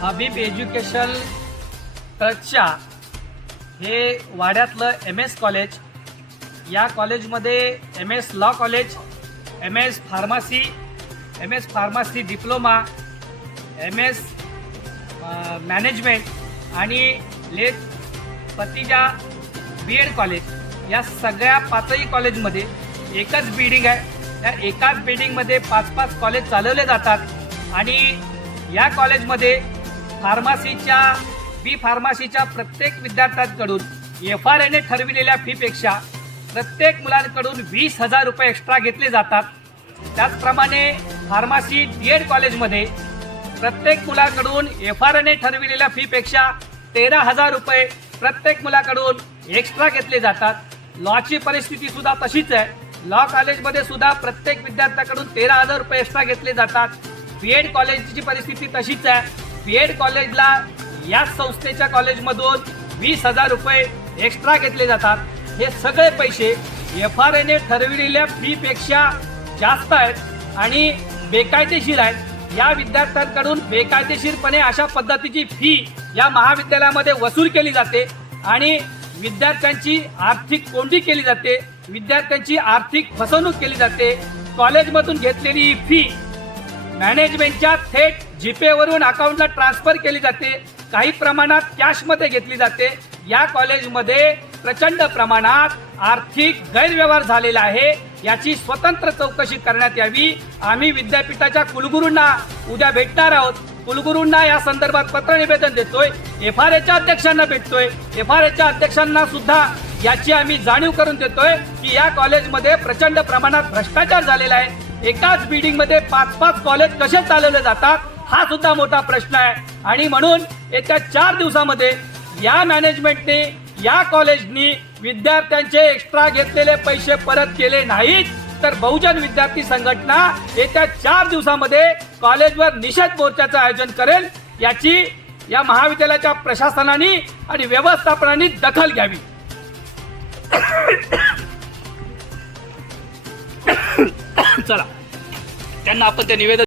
Habib education ट्रस्टच्या हे वाड्यातलं M S college या कॉलेजमध्ये M S law college M S pharmacy M S pharmacy diploma M S management आणि late पतिजा B Ed college या सगळ्या पाचही कॉलेजमध्ये एकच बिल्डिंग आहे. त्या एकाच बिल्डिंगमध्ये पाच पाच कॉलेज चालवले जातात. आणि या कॉलेजमध्ये फार्मसीच्या बी फार्मसीच्या प्रत्येक विद्यार्थ्यांकडून एफ आर एने ठरविलेल्या फीपेक्षा प्रत्येक मुलांकडून वीस हजार रुपये एक्स्ट्रा घेतले जातात. त्याचप्रमाणे फार्मसी डी एड कॉलेजमध्ये प्रत्येक मुलाकडून एफ आर एने ठरविलेल्या फीपेक्षा तेरा हजार रुपये प्रत्येक मुलाकडून एक्स्ट्रा घेतले जातात. लॉची परिस्थिती सुद्धा तशीच आहे. लॉ कॉलेजमध्ये सुद्धा प्रत्येक विद्यार्थ्याकडून तेरा हजार रुपये एक्स्ट्रा घेतले जातात. बी एड कॉलेजची परिस्थिती तशीच आहे. बी एड कॉलेजला याच संस्थेच्या कॉलेजमधून वीस हजार रुपये एक्स्ट्रा घेतले जातात. हे सगळे पैसे एफ आर एने ठरविलेल्या फीपेक्षा जास्त आहेत आणि बेकायदेशीर आहेत. या विद्यार्थ्यांकडून बेकायदेशीरपणे अशा पद्धतीची फी या महाविद्यालयामध्ये वसूल केली जाते आणि विद्यार्थ्यांची आर्थिक कोंडी केली जाते. विद्यार्थ्यांची आर्थिक फसवणूक केली जाते. कॉलेजमधून घेतलेली ही फी मॅनेजमेंटच्या थेट जीपेवरून अकाउंटला ट्रान्सफर केली जाते. काही प्रमाणात कॅशमध्ये घेतली जाते. या कॉलेजमध्ये प्रचंड प्रमाणात आर्थिक गैरव्यवहार झालेला आहे. याची स्वतंत्र चौकशी करण्यात यावी. आम्ही विद्यापीठाच्या कुलगुरूंना उद्या भेटणार आहोत. कुलगुरूंना या संदर्भात पत्र निवेदन देतोय. एफ आर एच्या अध्यक्षांना भेटतोय. एफ आर एच्या अध्यक्षांना सुद्धा याची आम्ही जाणीव करून देतोय की या कॉलेजमध्ये प्रचंड प्रमाणात भ्रष्टाचार झालेला आहे. एकाच बिल्डिंगमध्ये पाच पाच कॉलेज कसे चालवले जातात? हा सुद्धा मोठा प्रश्न आहे. आणि म्हणून येत्या चार दिवसामध्ये या मॅनेजमेंटने या कॉलेजनी विद्यार्थ्यांचे एक्स्ट्रा घेतलेले पैसे परत केले नाहीत तर बहुजन विद्यार्थी संघटना येत्या चार दिवसामध्ये कॉलेजवर निषेध मोर्चाचं आयोजन करेल याची या महाविद्यालयाच्या प्रशासनाने आणि व्यवस्थापनाने दखल घ्यावी. चला. त्यांना आपण ते निवेदन